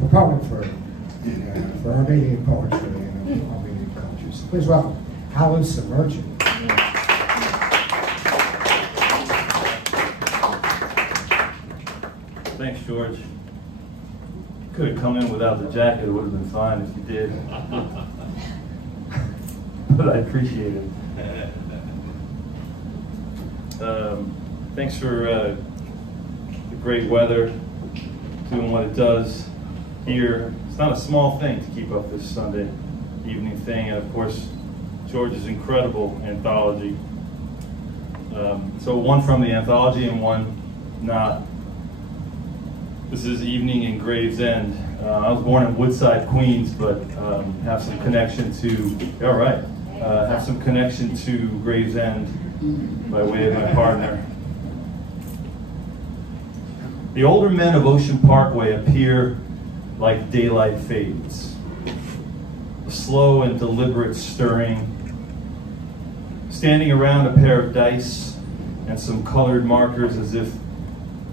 proponent for Armenian poetry and Armenian culture. So please welcome Howard Semerdjian. Thanks, George. Could have come in without the jacket. It would have been fine if you did. But I appreciate it. Thanks for the great weather, doing what it does here. It's not a small thing to keep up this Sunday evening thing, and of course, George's incredible anthology. So one from the anthology and one not. This is Evening in Gravesend. I was born in Woodside, Queens, but have some connection to, have some connection to Gravesend by way of my partner. The older men of Ocean Parkway appear like daylight fades. A slow and deliberate stirring, standing around a pair of dice and some colored markers as if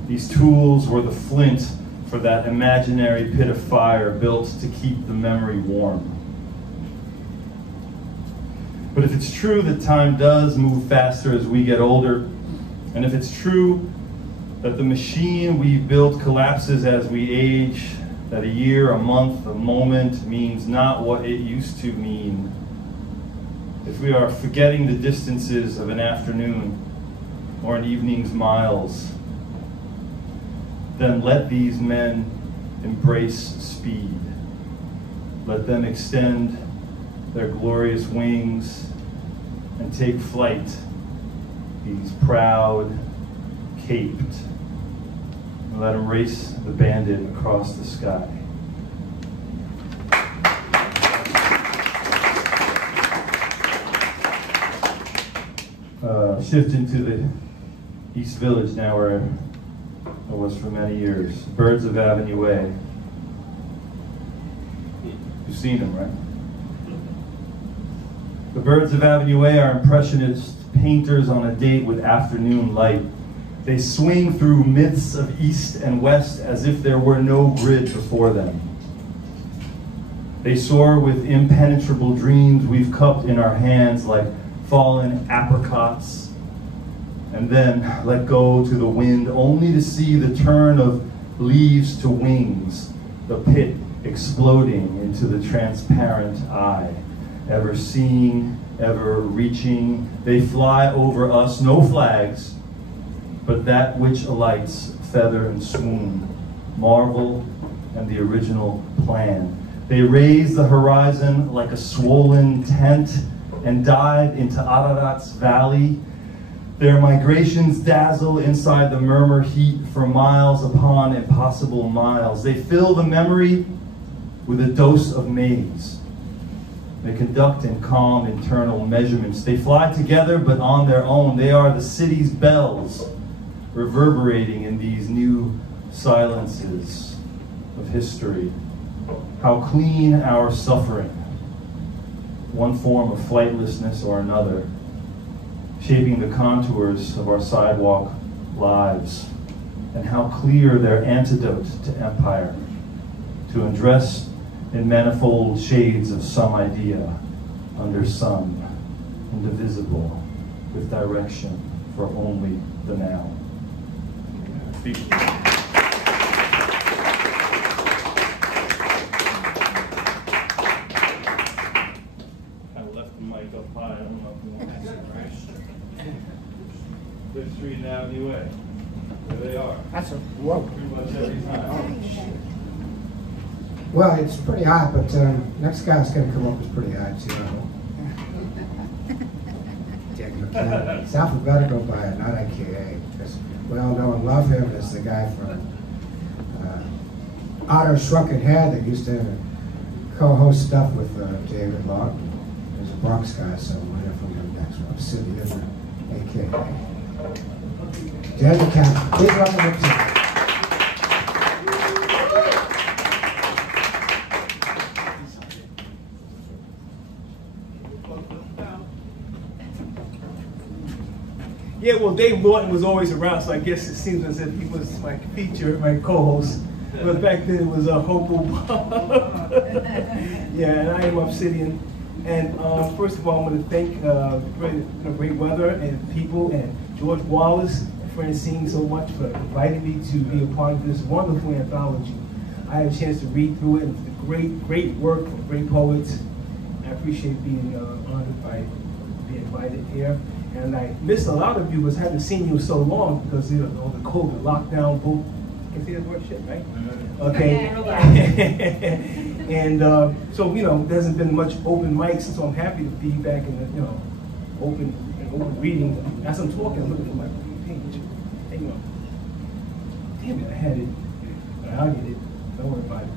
these tools were the flint for that imaginary pit of fire built to keep the memory warm. But if it's true that time does move faster as we get older, and if it's true that the machine we built collapses as we age, that a year, a month, a moment means not what it used to mean, if we are forgetting the distances of an afternoon or an evening's miles, then let these men embrace speed. Let them extend their glorious wings and take flight, these proud, caped. And let them race the bandit across the sky. Shift into the East Village now, where I was for many years. Birds of Avenue A. You've seen them, right? The Birds of Avenue A are impressionist painters on a date with afternoon light. They swing through myths of East and West as if there were no grid before them. They soar with impenetrable dreams we've cupped in our hands like fallen apricots, and then let go to the wind, only to see the turn of leaves to wings, the pit exploding into the transparent eye, ever seeing, ever reaching. They fly over us, no flags, but that which alights, feather and swoon, marvel and the original plan. They raise the horizon like a swollen tent and dive into Ararat's valley. Their migrations dazzle inside the murmur heat for miles upon impossible miles. They fill the memory with a dose of maze. They conduct in calm internal measurements. They fly together but on their own. They are the city's bells reverberating in these new silences of history. How clean our suffering, one form of flightlessness or another, shaping the contours of our sidewalk lives, and how clear their antidote to empire, to undress in manifold shades of some idea, under sun, indivisible, with direction for only the now. Fifth Street and Avenue A. There they are. That's a whoa. Pretty much every time. Well, it's pretty hot, but next guy's going to come up is pretty hot too. It's alphabetical by not AKA. Because we all know and love him as the guy from Otter Shrunken Head that used to co-host stuff with David Lawton. There's a Bronx guy, so we'll hear from him next. Obsidian, AKA. Jazzy Cat, please welcome Obsidian. Yeah, well, Dave Lawton was always around, so I guess it seems as if he was my feature, my co-host. But back then it was a Hobo Pub. Yeah, and I am Obsidian. And first of all, I want to thank great weather and people and George Wallace and Francine so much for inviting me to be a part of this wonderful anthology. I had a chance to read through it. It's great work from great poets. I appreciate being honored by being invited here. And I missed a lot of you because I haven't seen you so long because of all the COVID lockdown. You can see that word shit, right? Okay. And so, you know, there hasn't been much open mics, so I'm happy to be back in the, you know, open reading. As I'm talking, I'm looking for my page. Hang on. Damn it, I had it. I'll get it. Don't worry about it.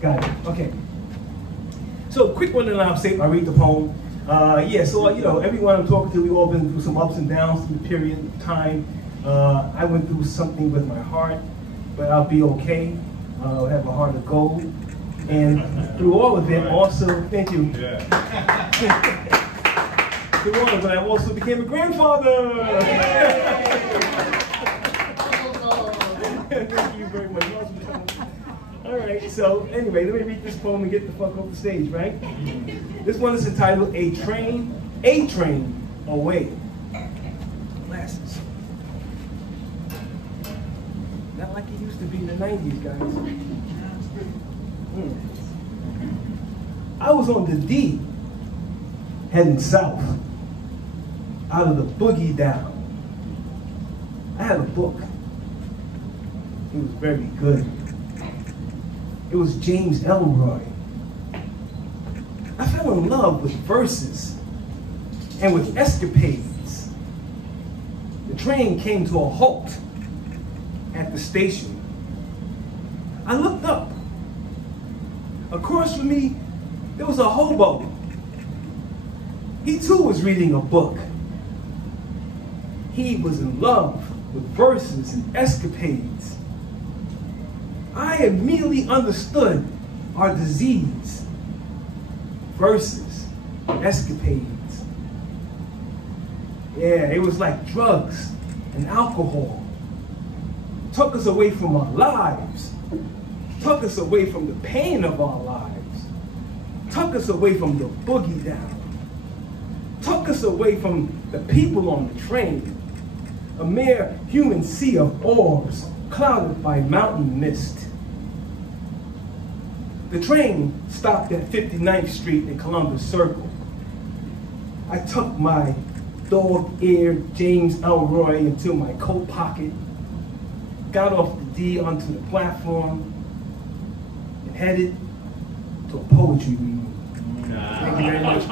Got it. Okay. So, quick one, and I'll read the poem. Yeah, so, you know, everyone I'm talking to, we've all been through some ups and downs through the period of time. I went through something with my heart, but I'll be okay. I have a heart of gold. And through all of it, also, thank you. Yeah. Through all of it, I also became a grandfather. Thank you very much. All right, so anyway, let me read this poem and get the fuck off the stage, right? This one is entitled A Train Away. Glasses. Not like it used to be in the 90s, guys. I was on the D, heading south, out of the boogie down. I had a book. It was very good. It was James Ellroy. I fell in love with verses and with escapades. The train came to a halt at the station. I looked up. Across from me, there was a hobo. He too was reading a book. He was in love with verses and escapades. I immediately understood our disease. Verses, escapades. Yeah, it was like drugs and alcohol. Took us away from our lives. Took us away from the pain of our lives. Took us away from the boogie down. Took us away from the people on the train. A mere human sea of orbs clouded by mountain mist. The train stopped at 59th Street in Columbus Circle. I tucked my dog-eared James Ellroy into my coat pocket, got off the D onto the platform, and headed to a poetry reading. Thank you very much.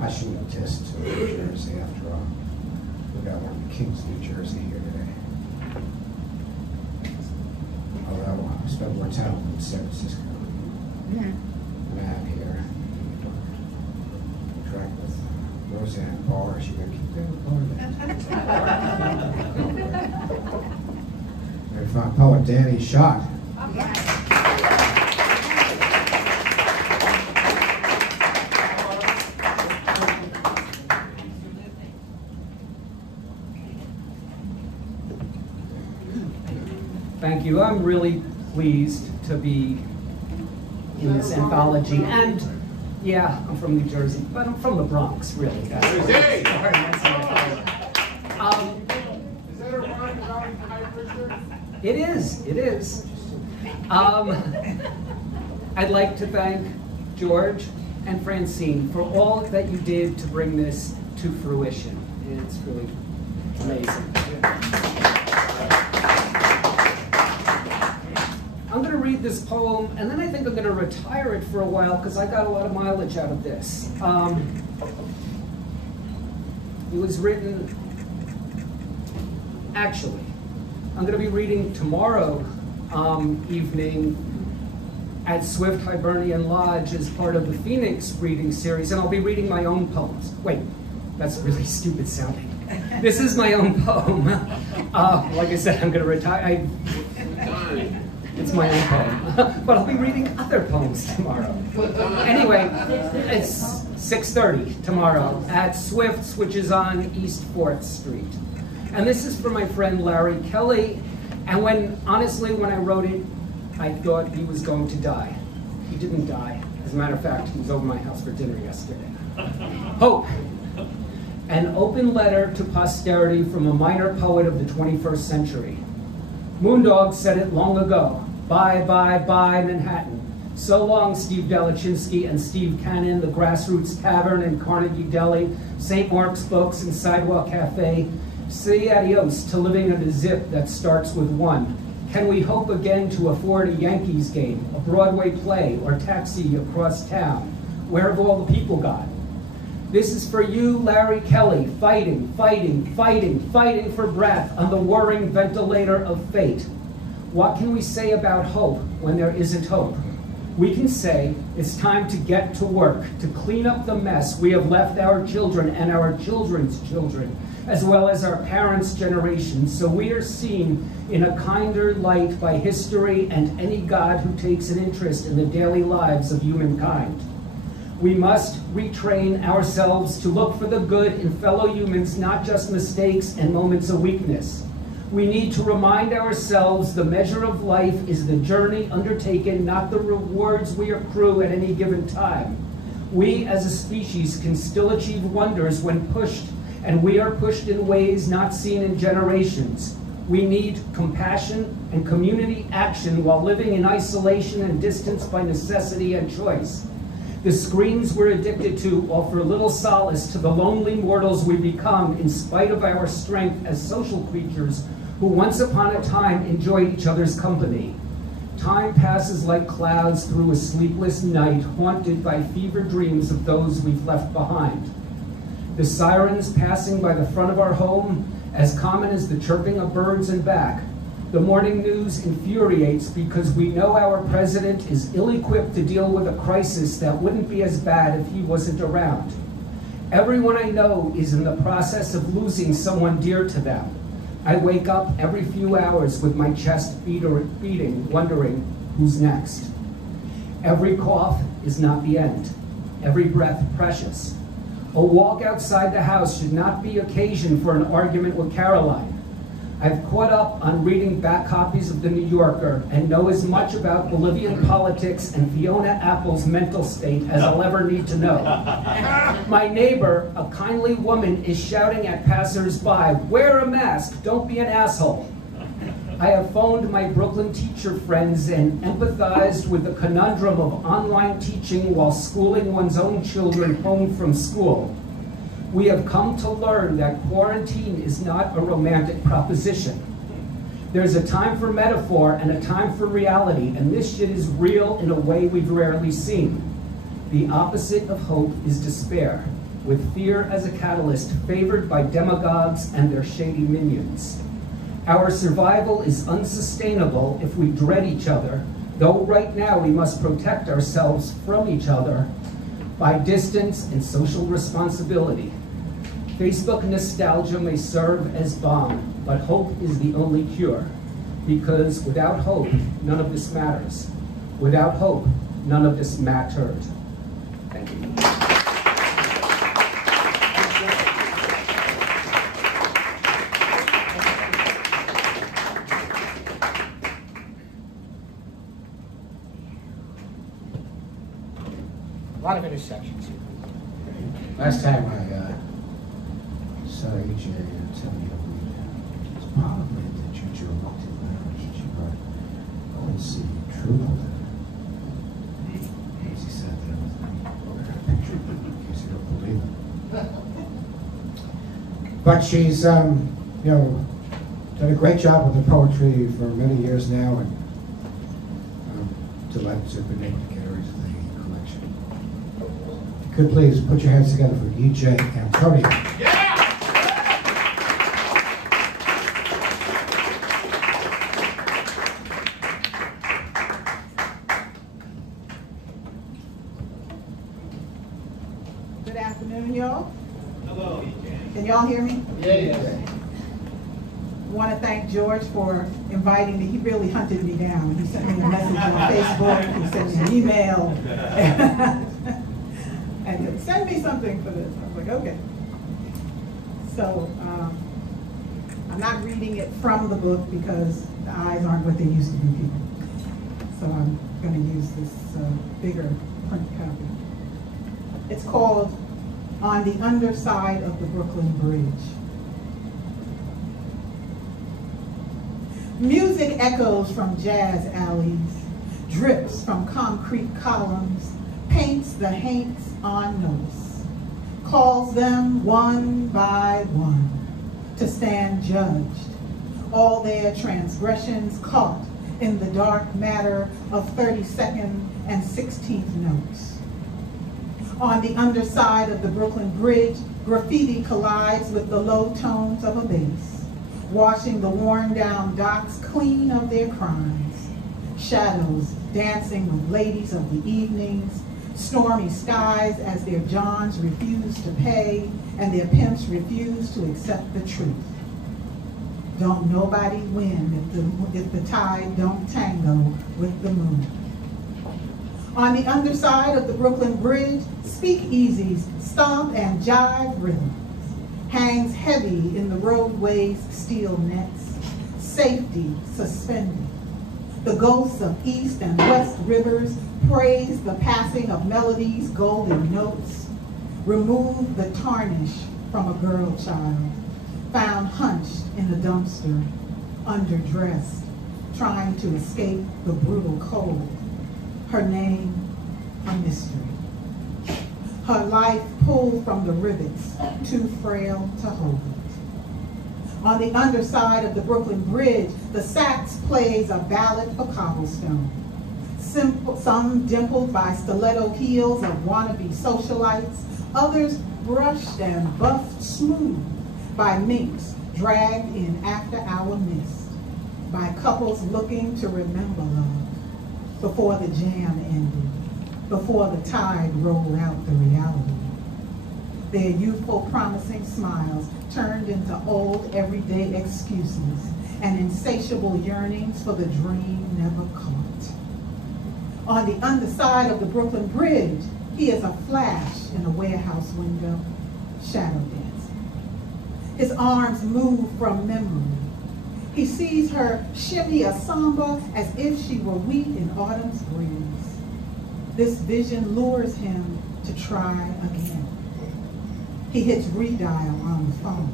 I should attest to New Jersey after all. We got one in Kings, New Jersey here today. Although I spent more time in San Francisco. Yeah. Matt here. Track with Roseanne Barr. She gonna keep that Barr. Very fine poet Danny Schott. Thank you. I'm really pleased to be in this anthology. And yeah, I'm from New Jersey, but I'm from the Bronx, really. Is that a rhyme about high pressure? It is. It is. I'd like to thank George and Francine for all that you did to bring this to fruition. It's really amazing. I'm going to read this poem, and then I think I'm going to retire it for a while because I got a lot of mileage out of this. It was written, actually, I'm going to be reading tomorrow evening at Swift Hibernian Lodge as part of the Phoenix reading series, and I'll be reading my own poems. Wait, that's really stupid sounding. This is my own poem. Like I said, I'm going to retire. It's my own poem. but I'll be reading other poems tomorrow. Anyway, it's 6:30 tomorrow at Swift's, which is on East 4th Street. And this is for my friend Larry Kelly. And honestly, when I wrote it, I thought he was going to die. He didn't die. As a matter of fact, he was over my house for dinner yesterday. Hope. An open letter to posterity from a minor poet of the 21st century. Moondog said it long ago. Bye, bye, bye, Manhattan. So long, Steve Delachinsky and Steve Cannon, the Grassroots Tavern and Carnegie Deli, St. Mark's Books and Sidewalk Cafe. Say adios to living in a zip that starts with one. Can we hope again to afford a Yankees game, a Broadway play, or taxi across town? Where have all the people gone? This is for you, Larry Kelly, fighting, fighting, fighting, fighting for breath on the whirring ventilator of fate. What can we say about hope when there isn't hope? We can say it's time to get to work, to clean up the mess we have left our children and our children's children, as well as our parents' generation, so we are seen in a kinder light by history and any God who takes an interest in the daily lives of humankind. We must retrain ourselves to look for the good in fellow humans, not just mistakes and moments of weakness. We need to remind ourselves the measure of life is the journey undertaken, not the rewards we accrue at any given time. We as a species can still achieve wonders when pushed, and we are pushed in ways not seen in generations. We need compassion and community action while living in isolation and distance by necessity and choice. The screens we're addicted to offer little solace to the lonely mortals we become in spite of our strength as social creatures who once upon a time enjoyed each other's company. Time passes like clouds through a sleepless night, haunted by fever dreams of those we've left behind. The sirens passing by the front of our home, as common as the chirping of birds and back. The morning news infuriates because we know our president is ill-equipped to deal with a crisis that wouldn't be as bad if he wasn't around. Everyone I know is in the process of losing someone dear to them. I wake up every few hours with my chest beating, wondering who's next. Every cough is not the end. Every breath precious. A walk outside the house should not be occasion for an argument with Caroline. I've caught up on reading back copies of The New Yorker and know as much about Bolivian politics and Fiona Apple's mental state as I'll ever need to know. My neighbor, a kindly woman, is shouting at passers-by, "Wear a mask, don't be an asshole." I have phoned my Brooklyn teacher friends and empathized with the conundrum of online teaching while schooling one's own children home from school. We have come to learn that quarantine is not a romantic proposition. There's a time for metaphor and a time for reality, and this shit is real in a way we've rarely seen. The opposite of hope is despair, with fear as a catalyst favored by demagogues and their shady minions. Our survival is unsustainable if we dread each other, though right now we must protect ourselves from each other by distance and social responsibility. Facebook nostalgia may serve as balm, but hope is the only cure. Because without hope, none of this matters. Without hope, none of this mattered. Thank you. A lot of intersections here. Last time I saw EJ tell me it was probably at the Juneau Lounge. She brought ONC Truth. As he said there was a picture, in case you don't believe it. But she's, you know, done a great job with the poetry for many years now, and delighted to have been able to get her into the collection. If you could please put your hands together for EJ Antonio. Yeah! Good afternoon, y'all. Hello, EJ. Can y'all hear me? Yeah. want to thank George for inviting me. He really hunted me down. He sent me a message on Facebook. He sent me an email. And said, send me something for this. I was like, okay. So I'm not reading it from the book because the eyes aren't what they used to be, people. So I'm going to use this bigger print copy. It's called On the Underside of the Brooklyn Bridge. Music echoes from jazz alleys, drips from concrete columns, paints the haints on notice, calls them one by one to stand judged, all their transgressions caught in the dark matter of 32nd and 16th notes. On the underside of the Brooklyn Bridge, graffiti collides with the low tones of a bass, washing the worn-down docks clean of their crimes. Shadows dancing with ladies of the evenings, stormy skies as their Johns refuse to pay and their pimps refuse to accept the truth. Don't nobody win if the tide don't tango with the moon. On the underside of the Brooklyn Bridge, speakeasies stomp and jive rhythms. Hangs heavy in the roadway's steel nets, safety suspended. The ghosts of East and West rivers praise the passing of melodies, golden notes. Remove the tarnish from a girl child, found hunched in a dumpster, underdressed, trying to escape the brutal cold. Her name, a mystery. Her life pulled from the rivets, too frail to hold it. On the underside of the Brooklyn Bridge, the sax plays a ballad for cobblestone. Some dimpled by stiletto heels of wannabe socialites, others brushed and buffed smooth by minks dragged in after-hour mist, by couples looking to remember love before the jam ended, before the tide rolled out the reality. Their youthful promising smiles turned into old everyday excuses and insatiable yearnings for the dream never caught. On the underside of the Brooklyn Bridge, he is a flash in a warehouse window, shadow dancing. His arms move from memory. He sees her shimmy a samba as if she were wheat in autumn's breeze. This vision lures him to try again. He hits redial on the phone,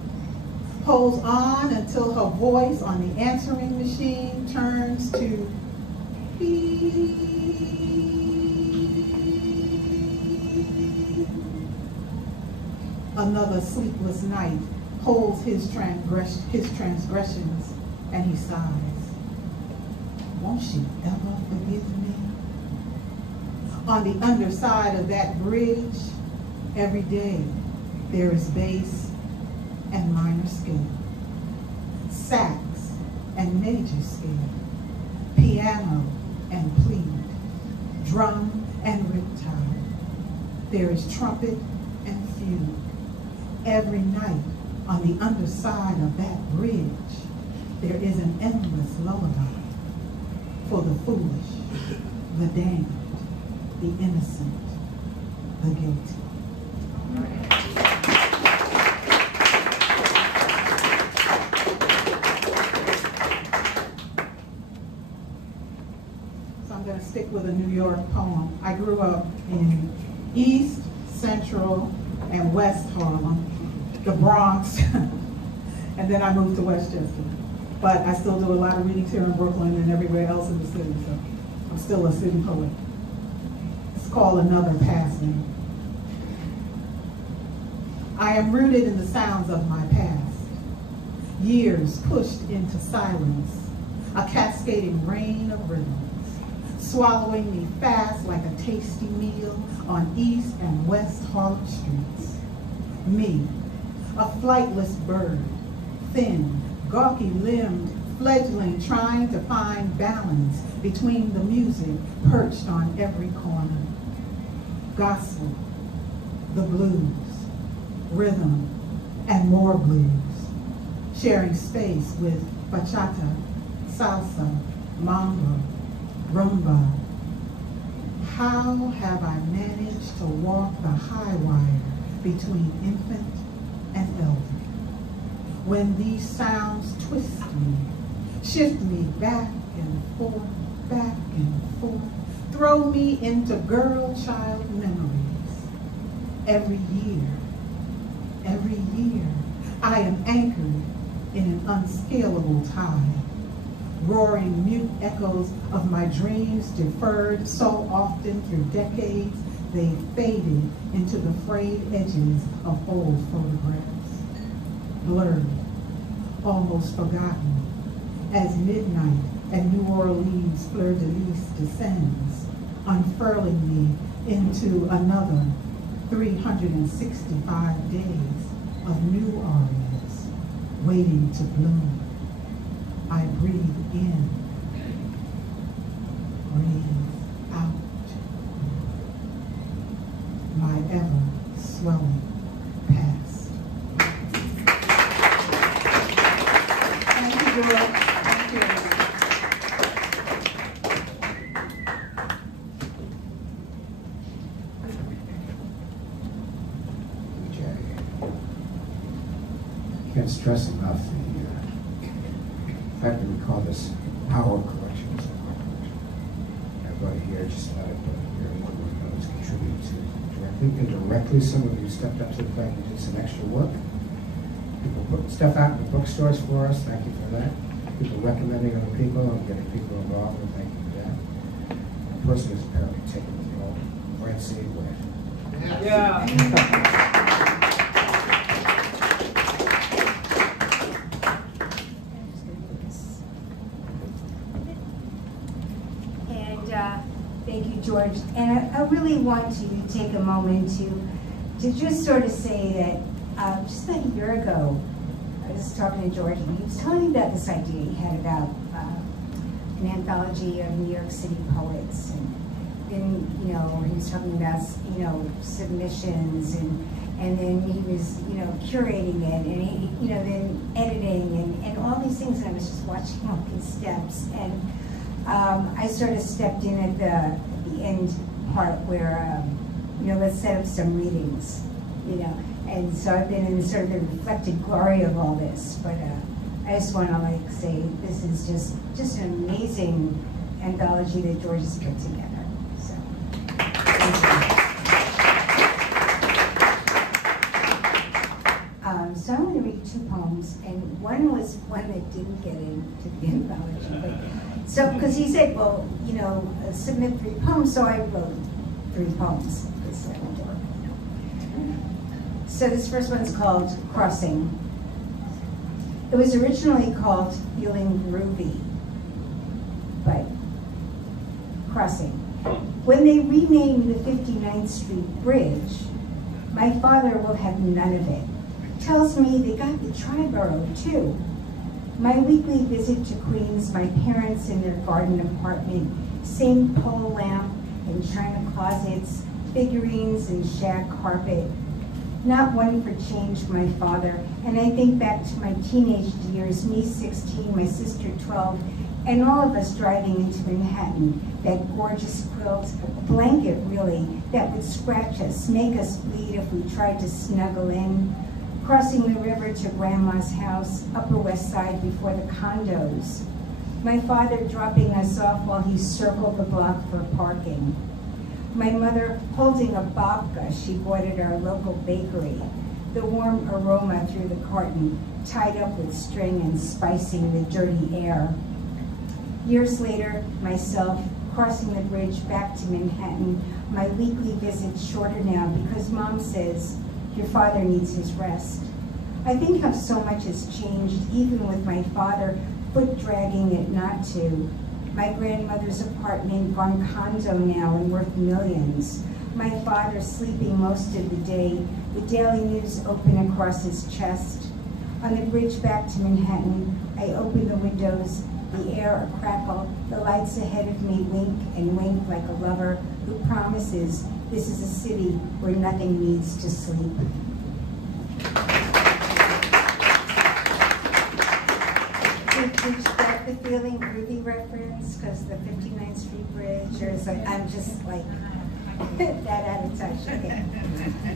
holds on until her voice on the answering machine turns to beep. Another sleepless night holds his transgressions, and he sighs. Won't she ever forgive me? On the underside of that bridge, every day there is bass and minor scale, sax and major scale, piano and plead, drum and riptide. There is trumpet and fugue. Every night on the underside of that bridge, there is an endless lullaby for the foolish, the damned, the innocent, the guilty. So I'm going to stick with a New York poem. I grew up in East, Central, and West Harlem, the Bronx, and then I moved to Westchester. But I still do a lot of readings here in Brooklyn and everywhere else in the city, so I'm still a city poet. It's called Another Passing. I am rooted in the sounds of my past, years pushed into silence, a cascading rain of rhythms, swallowing me fast like a tasty meal on East and West Harlem streets. Me, a flightless bird, thin, gawky-limbed fledgling trying to find balance between the music perched on every corner. Gospel, the blues, rhythm, and more blues, sharing space with bachata, salsa, mambo, rumba. How have I managed to walk the high wire between infant and elder? When these sounds twist me, shift me back and forth, throw me into girl-child memories. Every year, I am anchored in an unscalable tide, roaring mute echoes of my dreams deferred so often through decades, they faded into the frayed edges of old photographs. Blurred, almost forgotten, as midnight at New Orleans fleur-de-lis descends, unfurling me into another 365 days of new arias waiting to bloom. I breathe in, breathe out, my ever-swelling past. Thank you, George. Thank you. Can't stress enough the fact that we call this our collection. It's our collection. Everybody here, just about everybody here, and one of those contributed to directly, indirectly. Some of you stepped up to the fact that you did some extra work. People put stuff out in the bookstores for us. Thank you for that. People recommending other people and getting people involved. And thank you for that. The person who's apparently taking the role, Francine, Witte. Yeah. Thank you, George. And I really want to take a moment to just sort of say that just about a year ago, I was talking to George, and he was telling me about this idea he had about an anthology of New York City poets. And then, you know, he was talking about, you know, submissions, and then he was, you know, curating it, and he, you know, then editing, and all these things. And I was just watching all these steps. And I sort of stepped in at the end part where, you know, let's set up some readings, you know. And so I've been in sort of the reflected glory of all this. But I just want to like say this is just an amazing anthology that George has put together. So, thank you. So I'm going to read two poems, and one was one that didn't get into the anthology. But, so, because he said, well, you know, submit 3 poems, so I wrote 3 poems. So this first one's called Crossing. It was originally called Feeling Groovy, but Crossing. When they renamed the 59th Street Bridge, my father will have none of it. Tells me they got the Triborough too. My weekly visit to Queens, my parents in their garden apartment, same pole lamp and china closets, figurines and shag carpet. Not one for change, my father. And I think back to my teenage years, me 16, my sister 12, and all of us driving into Manhattan, that gorgeous quilt, blanket really, that would scratch us, make us bleed if we tried to snuggle in. Crossing the river to Grandma's house, Upper West Side before the condos. My father dropping us off while he circled the block for parking. My mother holding a babka she bought at our local bakery, the warm aroma through the carton, tied up with string and spicing the dirty air. Years later, myself, crossing the bridge back to Manhattan, my weekly visits shorter now because Mom says, your father needs his rest. I think how so much has changed, even with my father foot dragging it not to. My grandmother's apartment gone condo now and worth millions. My father sleeping most of the day, the Daily News open across his chest. On the bridge back to Manhattan, I open the windows, the air a crackle, the lights ahead of me wink and wink like a lover who promises this is a city where nothing needs to sleep. Did you get the Feeling Groovy reference? Because the 59th Street Bridge, or is like, I'm just like that out of touch. Okay.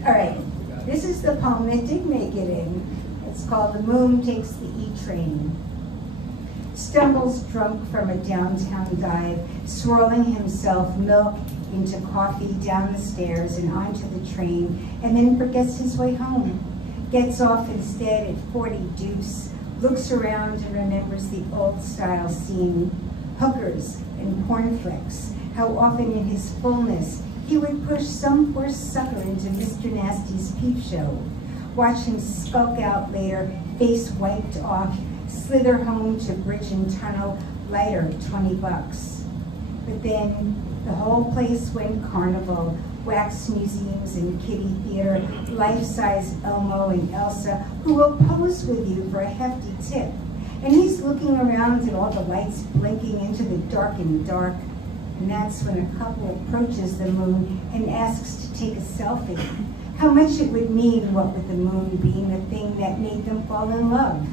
All right. This is the poem that did make it in. It's called The Moon Takes the E-Train. Stumbles drunk from a downtown dive, swirling himself milk into coffee down the stairs and onto the train, and then forgets his way home. Gets off instead at 40 Deuce, looks around and remembers the old-style scene, hookers and porn flicks, how often in his fullness he would push some poor sucker into Mr. Nasty's peep show, watch him skulk out later, face wiped off, slither home to bridge and tunnel, lighter, $20. But then the whole place went carnival, wax museums and kiddie theater, life-size Elmo and Elsa, who will pose with you for a hefty tip. And he's looking around at all the lights blinking into the darkened dark. And that's when a couple approaches the moon and asks to take a selfie. How much it would mean, what with the moon being the thing that made them fall in love.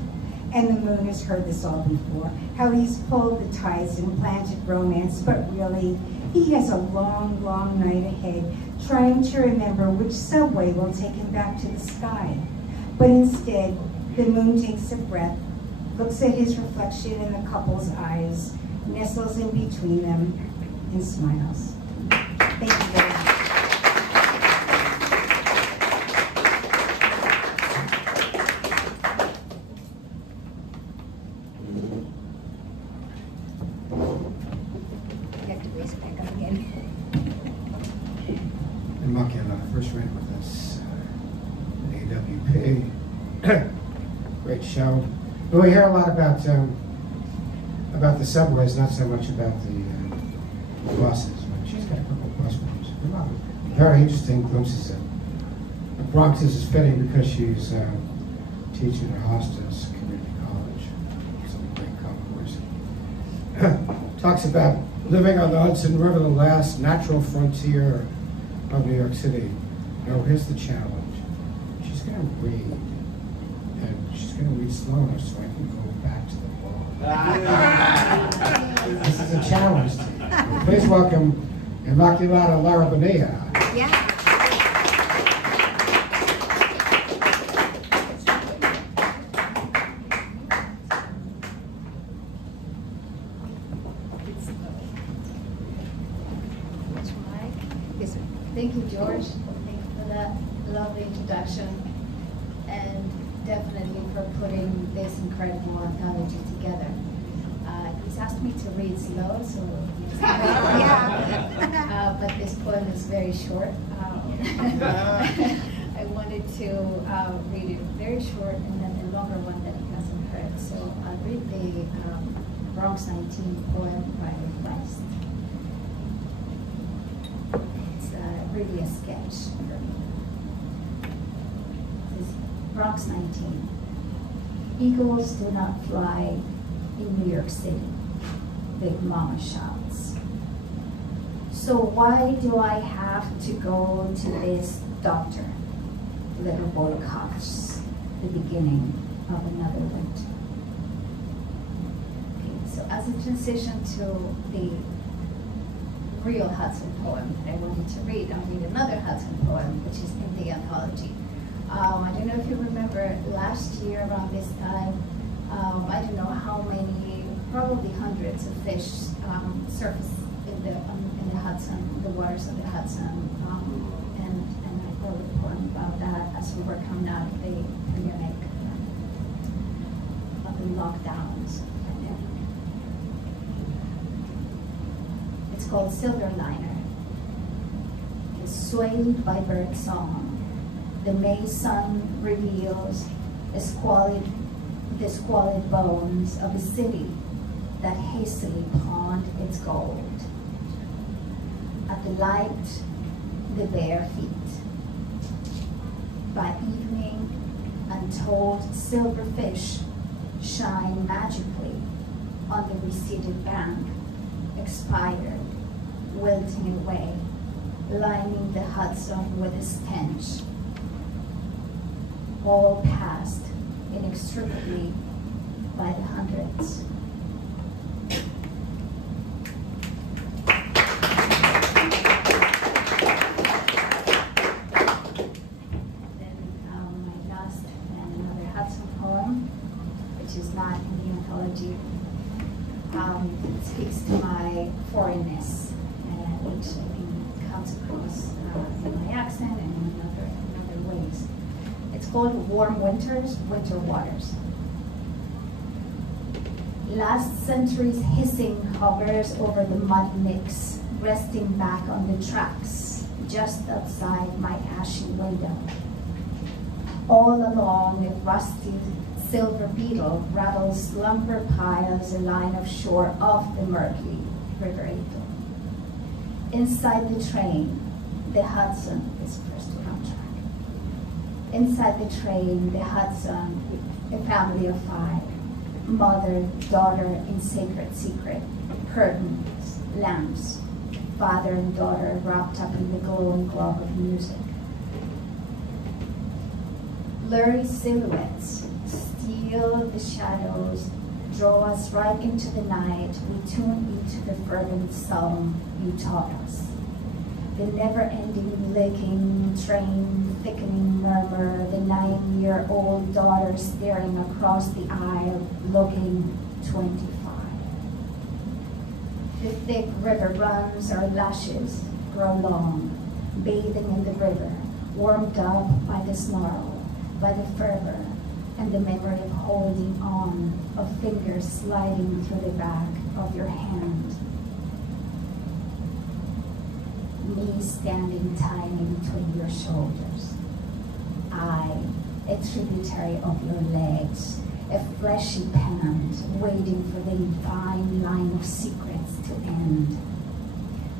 And the moon has heard this all before, how he's pulled the ties and planted romance, but really, he has a long, long night ahead, trying to remember which subway will take him back to the sky. But instead, the moon takes a breath, looks at his reflection in the couple's eyes, nestles in between them, and smiles. Thank you very much. Inmaculada first read with us, AWP. Great show. But we hear a lot about the subways, not so much about the buses. But she's got a couple of bus ones. A lot of very interesting glimpses of the Bronx. This is fitting because she's teaching at Hostas Community College. It's a great course. Talks about living on the Hudson River, the last natural frontier of New York City. Now, here's the challenge. She's going to read, and she's going to read slow enough so I can go back to the bar. This is a challenge to you. Please welcome Inmaculada Lara Bonilla. Yeah. Thank you, George. Thank you for that lovely introduction, and definitely for putting this incredible anthology together. He's asked me to read slow, so but this poem is very short. I wanted to read it very short and then a longer one that he hasn't heard. So I'll read the Bronx 19 poem by request. Really a sketch for me. This is Bronx 19. Eagles do not fly in New York City, Big Mama shouts. So why do I have to go to this doctor? Little boy coughs, the beginning of another winter. Okay, so as a transition to the real Hudson poem that I wanted to read, I'll read another Hudson poem, which is in the anthology. I don't know if you remember last year around this time, I don't know how many, probably hundreds of fish surfaced in the Hudson, the waters of the Hudson, and I wrote a poem about that as we were coming out of the pandemic, of the lockdowns. It's called Silver Liner. It's swayed by bird song. The May sun reveals the squalid bones of a city that hastily pawned its gold. At the light, the bare feet. By evening, untold silverfish shine magically on the receded bank, expired, wilting away, lining the Hudson with a stench. All passed inextricably by the hundreds. called Warm Winters, Winter Waters. Last century's hissing hovers over the mud mix, resting back on the tracks, just outside my ashy window. All along, a rusty silver beetle rattles lumber piles a line of shore off the murky River Eito. Inside the train, the Hudson is first on track. Inside the train, the Hudson, a family of 5. Mother, daughter in sacred secret, curtains, lamps, father and daughter wrapped up in the glowing glove of music. Blurry silhouettes steal the shadows, draw us right into the night. We tune into the fervent psalm you taught us. The never-ending licking, train thickening murmur, the 9-year-old daughter staring across the aisle, looking 25. The thick river runs, our lashes grow long, bathing in the river, warmed up by the snarl, by the fervor, and the memory of holding on, of fingers sliding through the back of your hand. Me standing tiny between your shoulders. I, a tributary of your legs, a fleshy pennant waiting for the fine line of secrets to end.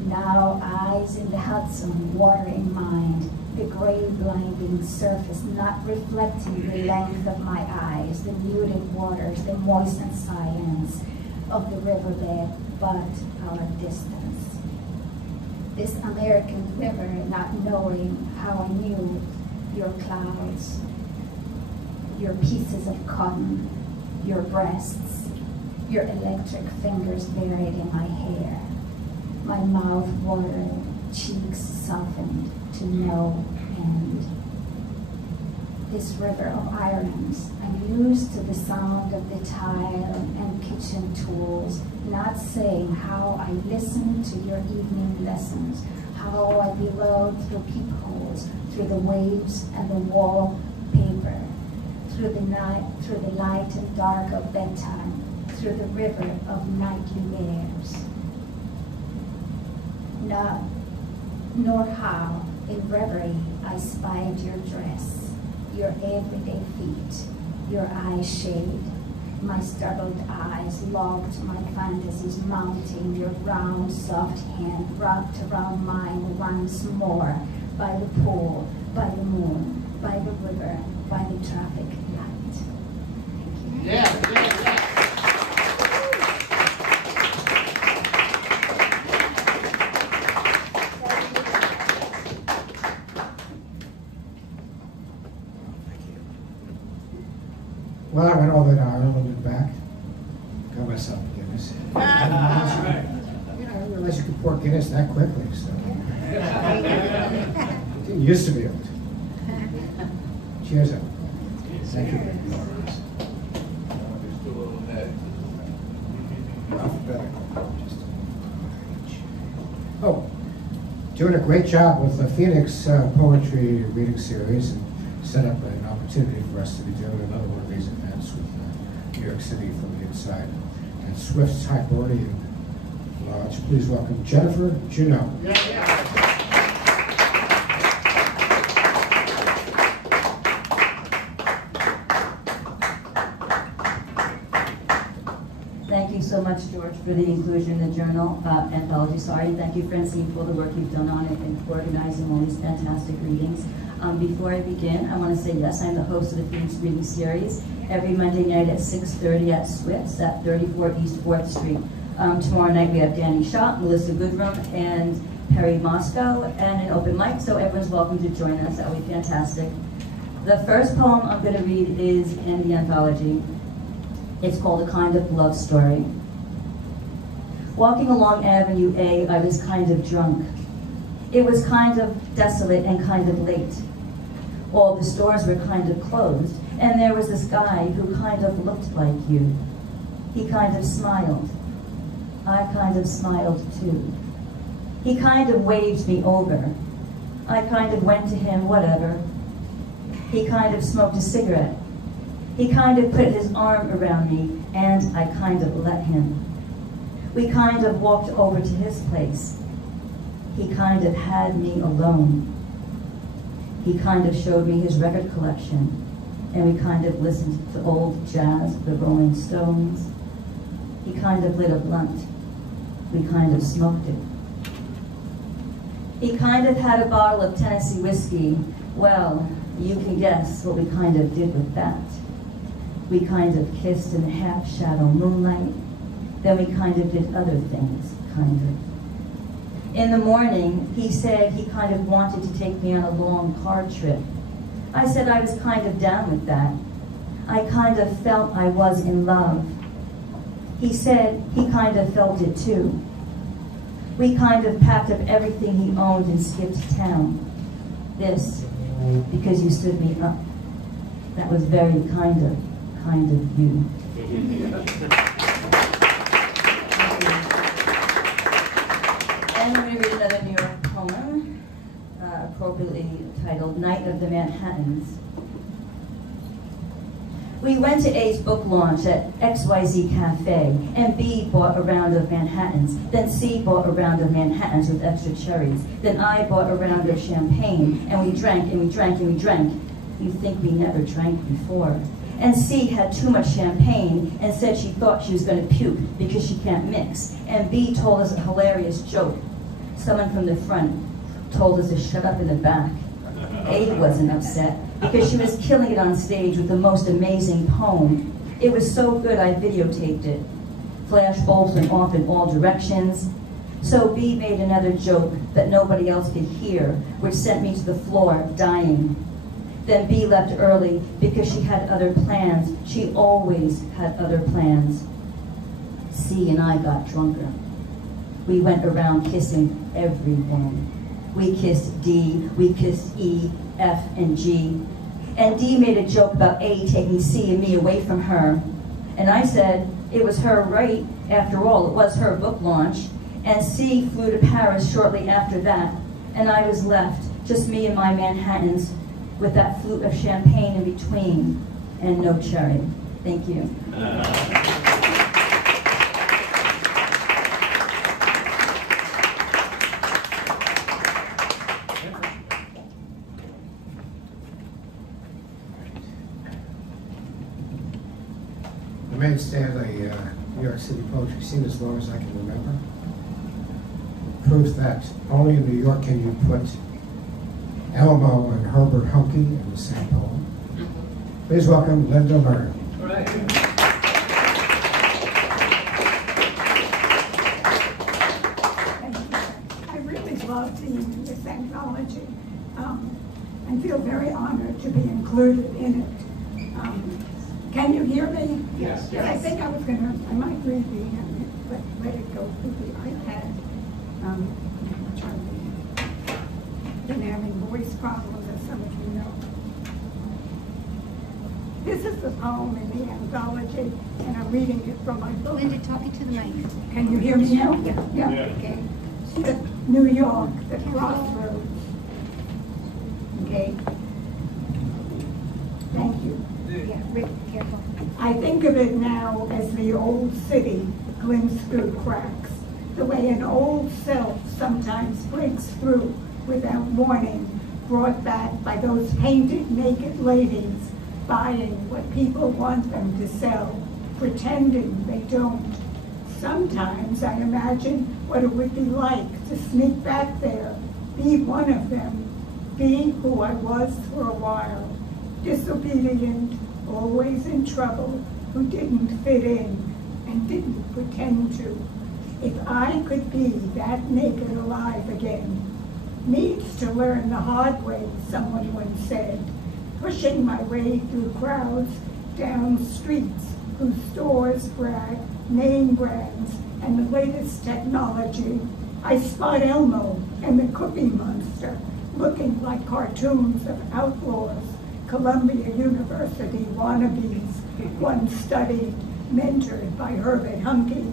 Now eyes in the Hudson, water in mind, the gray blinding surface not reflecting the length of my eyes, the muted waters, the moistened science of the riverbed, but our distance. This American river, not knowing how I knew your clouds, your pieces of cotton, your breasts, your electric fingers buried in my hair, my mouth watered, cheeks softened to no end. This river of irons, I'm used to the sound of the tile and kitchen tools, not saying how I listened to your evening lessons, how I bellowed through peepholes, through the waves and the wallpaper, through the night, through the light and dark of bedtime, through the river of nightly airs. Nor how, in reverie, I spied your dress, your everyday feet, your eyes shade, my startled eyes locked, my fantasies mounting, your round, soft hand wrapped around mine once more, by the pool, by the moon, by the river, by the traffic light. Thank you. Yeah. Well, I went all the way to Ireland and back. Got myself a Guinness. I didn't realize you could pour Guinness that quickly. So. Didn't used to be able to. Cheers up. Thank you. Oh, doing a great job with the Phoenix Poetry Reading Series, and set up an opportunity for us to be doing another one of these events with New York City from the inside. And Swift's Hibernian Lodge. Please welcome Jennifer Juneau. Thank you so much, George, for the inclusion in the journal anthology. And thank you, Francine, for the work you've done on it and organizing all these fantastic readings. Before I begin, I want to say yes, I'm the host of the Phoenix Reading Series every Monday night at 6:30 at Swift's at 34 East 4th Street. Tomorrow night we have Danny Schott, Melissa Goodrum, and Perry Moscow, and an open mic, so everyone's welcome to join us. That would be fantastic. The first poem I'm going to read is in the anthology. It's called A Kind of Love Story. Walking along Avenue A, I was kind of drunk. It was kind of desolate and kind of late. All the stores were kind of closed, and there was this guy who kind of looked like you. He kind of smiled. I kind of smiled too. He kind of waved me over. I kind of went to him, whatever. He kind of smoked a cigarette. He kind of put his arm around me, and I kind of let him. We kind of walked over to his place. He kind of had me alone. He kind of showed me his record collection, and we kind of listened to old jazz, the Rolling Stones. He kind of lit a blunt. We kind of smoked it. He kind of had a bottle of Tennessee whiskey. Well, you can guess what we kind of did with that. We kind of kissed in the half-shadow moonlight. Then we kind of did other things, kind of. In the morning, he said he kind of wanted to take me on a long car trip. I said I was kind of down with that. I kind of felt I was in love. He said he kind of felt it too. We kind of packed up everything he owned and skipped town. This, because you stood me up. That was very kind of you. And I'm going to read another New York poem, appropriately titled Night of the Manhattans. We went to A's book launch at XYZ Cafe, and B bought a round of Manhattans. Then C bought a round of Manhattans with extra cherries. Then I bought a round of champagne, and we drank and we drank and we drank. You'd think we never drank before. And C had too much champagne and said she thought she was going to puke because she can't mix. And B told us a hilarious joke. Someone from the front told us to shut up in the back. A wasn't upset because she was killing it on stage with the most amazing poem. It was so good I videotaped it. Flash bulbs went off in all directions. So B made another joke that nobody else could hear, which sent me to the floor, dying. Then B left early because she had other plans. She always had other plans. C and I got drunker. We went around kissing everyone. We kissed D, we kissed E, F, and G. And D made a joke about A taking C and me away from her. And I said it was her right, after all, it was her book launch. And C flew to Paris shortly after that. And I was left, just me and my Manhattans, with that flute of champagne in between, and no cherry. Thank you. The mainstay of the New York City poetry scene, as long as I can remember, proves that only in New York can you put Elmo and Herbert Humphrey in the same poem. Please welcome Linda Lerner. All right. I really love being in this anthology and feel very honored to be included in it. Can you hear me? Yes. I think I might read let it go through the iPad. Been having voice problems, as some of you know. This is the poem in the anthology, and I'm reading it from my book. Linda, talking to the mic. Can you hear me now? Yeah. Okay. New York, the crossroads. Okay. Thank you. Yeah, Rick, careful. I think of it now as the old city glints through cracks, the way an old self sometimes breaks through without warning, brought back by those painted naked ladies buying what people want them to sell, pretending they don't. Sometimes I imagine what it would be like to sneak back there, be one of them, be who I was for a while, disobedient, always in trouble, who didn't fit in and didn't pretend to. If I could be that naked alive again, needs to learn the hard way, someone once said, pushing my way through crowds, down streets whose stores brag name brands and the latest technology. I spot Elmo and the Cookie Monster, looking like cartoons of outlaws, Columbia University wannabes, once studied, mentored by Herbert Humphrey,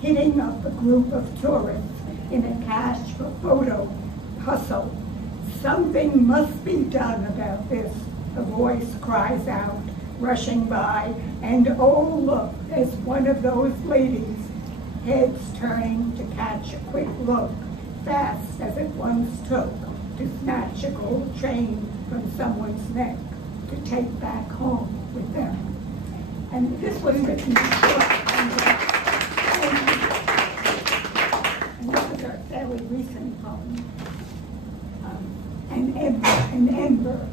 hitting up a group of tourists in a cash for photo hustle. Something must be done about this. A voice cries out, rushing by, and oh look, there's one of those ladies, heads turning to catch a quick look, fast as it once took to snatch a gold chain from someone's neck to take back home with them. And this was written before, and this is a fairly recent poem, An Ember.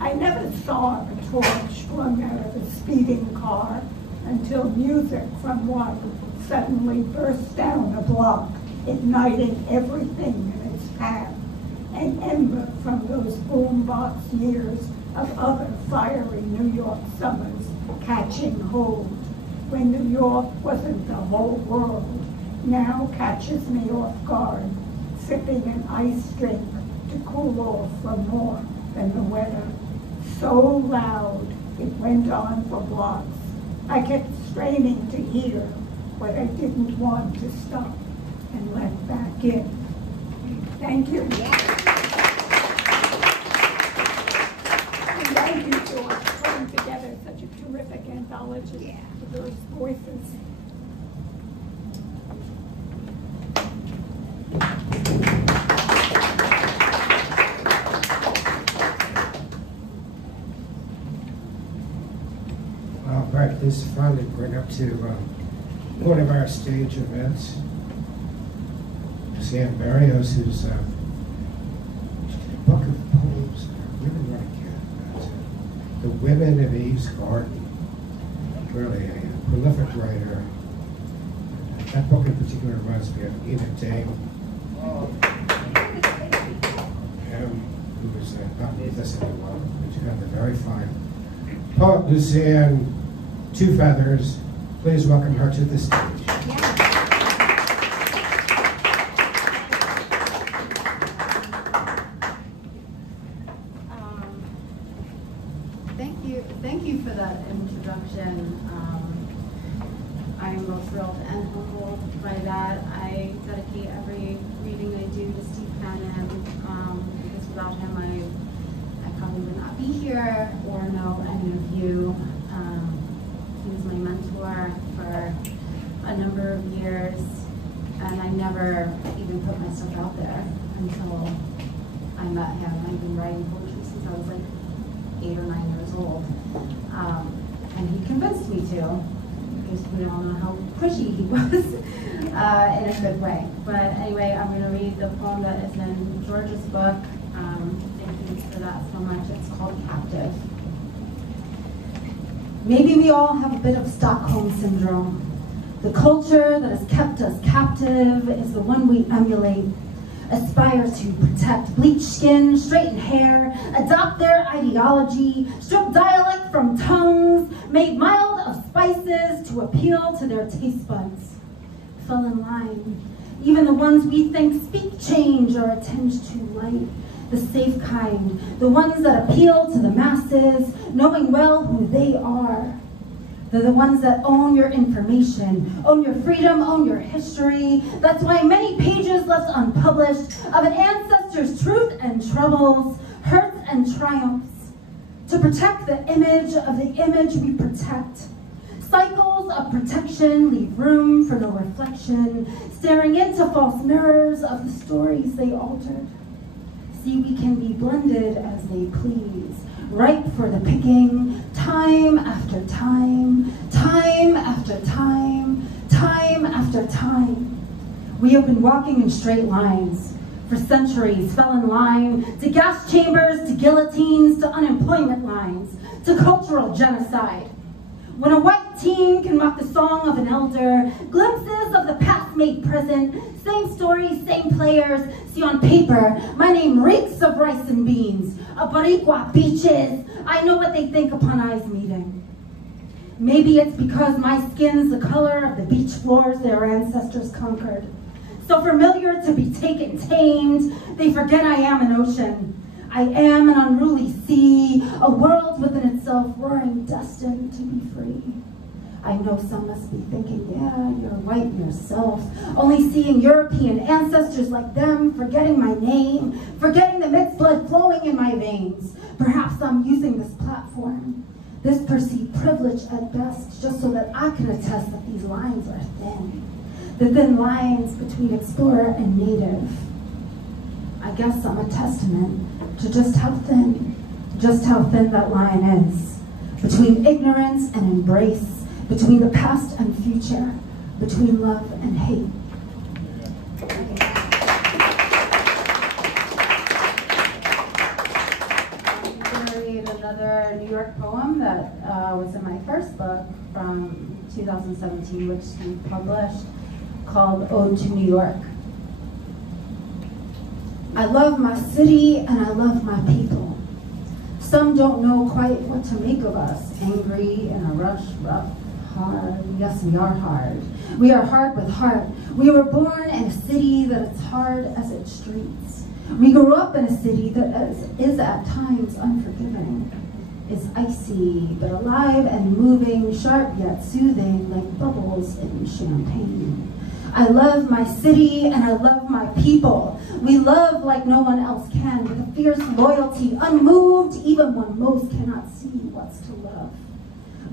I never saw a torch flung out of a speeding car until music from one suddenly burst down a block, igniting everything in its path. An ember from those boombox years of other fiery New York summers catching hold, when New York wasn't the whole world, now catches me off guard, sipping an iced drink to cool off from more than the weather. So loud, it went on for blocks. I kept straining to hear what I didn't want to stop and let back in. Thank you. And thank you for putting together such a terrific anthology of those voices. Right, this is finally bring up to one of our stage events. Luciann Barrios, who's a book of poems that I really want to get about The Women of Eve's Garden. Really a prolific writer. That book in particular reminds me of Enid Dame, who is not with us anymore, but you have the very fine poet Luciann Two Feathers. Please welcome her to the stage. Thank you for that introduction. I'm both thrilled and humbled by that. I dedicate every reading I do to Steve Cannon, because without him I probably would not be here or know any of you. He was my mentor for a number of years, and I never even put myself out there until I met him. I've been writing poetry since I was like 8 or 9 years old, and he convinced me to, because we all know how pushy he was in a good way. But anyway, I'm going to read the poem that is in George's book. Thank you for that so much. It's called Captive. Maybe we all have a bit of Stockholm syndrome. The culture that has kept us captive is the one we emulate, aspire to protect. Bleach skin, straighten hair, adopt their ideology, strip dialect from tongues, made mild of spices to appeal to their taste buds. Fell in line. Even the ones we think speak change are a tinge too light. The safe kind, the ones that appeal to the masses, knowing well who they are. They're the ones that own your information, own your freedom, own your history. That's why many pages left unpublished of an ancestor's truth and troubles, hurts and triumphs. To protect the image of the image we protect. Cycles of protection leave room for no reflection, staring into false mirrors of the stories they altered. See, we can be blended as they please, ripe for the picking, time after time, time after time, time after time. We have been walking in straight lines for centuries, fell in line to gas chambers, to guillotines, to unemployment lines, to cultural genocide. When a white teen can mock the song of an elder, glimpses of the past made present, same stories, same players, see on paper, my name reeks of rice and beans, of Boricua beaches, I know what they think upon eyes meeting. Maybe it's because my skin's the color of the beach floors their ancestors conquered. So familiar to be taken tamed, they forget I am an ocean. I am an unruly sea, a world within itself roaring, destined to be free. I know some must be thinking, yeah, you're white yourself, only seeing European ancestors like them, forgetting my name, forgetting the mixed blood flowing in my veins. Perhaps I'm using this platform, this perceived privilege at best, just so that I can attest that these lines are thin. The thin lines between explorer and native. I guess I'm a testament to just how thin that line is. Between ignorance and embrace, between the past and future, between love and hate. I'm going to read another New York poem that was in my first book from 2017, which we published, called Ode to New York. I love my city and I love my people. Some don't know quite what to make of us. Angry, in a rush, rough, hard. Yes, we are hard. We are hard with heart. We were born in a city that is hard as its streets. We grew up in a city that is at times unforgiving. Is icy, but alive and moving, sharp yet soothing, like bubbles in champagne. I love my city and I love my people. We love like no one else can, with a fierce loyalty, unmoved even when most cannot see what's to love.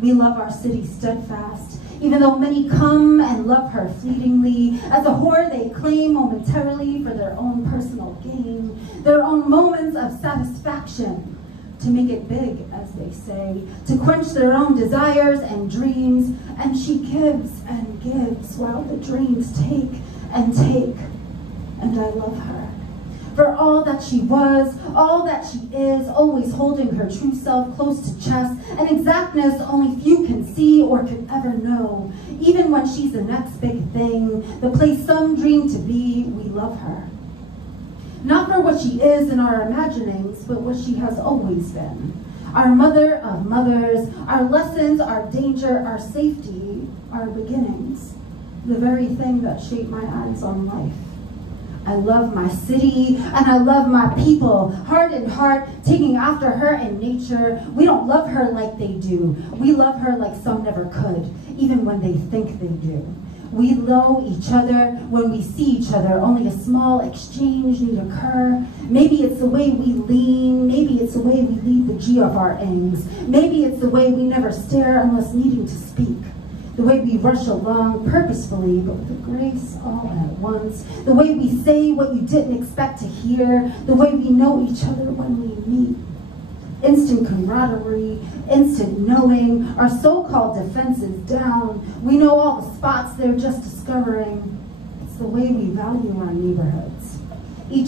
We love our city steadfast, even though many come and love her fleetingly, as a whore they claim momentarily for their own personal gain, their own moments of satisfaction, to make it big, as they say, to quench their own desires and dreams, and she gives and gives while the dreams take and take, and I love her. For all that she was, all that she is, always holding her true self close to chest, an exactness only few can see or could ever know. Even when she's the next big thing, the place some dream to be, we love her. Not for what she is in our imaginings, but what she has always been. Our mother of mothers, our lessons, our danger, our safety, our beginnings. The very thing that shaped my eyes on life. I love my city and I love my people, heart in heart, taking after her in nature. We don't love her like they do. We love her like some never could, even when they think they do. We know each other when we see each other. Only a small exchange need occur. Maybe it's the way we lean. Maybe it's the way we lead the G of our aims. Maybe it's the way we never stare unless needing to speak. The way we rush along purposefully, but with a grace all at once. The way we say what you didn't expect to hear. The way we know each other when we meet. Instant camaraderie, instant knowing, our so-called defenses down. We know all the spots they're just discovering. It's the way we value our neighborhoods. Each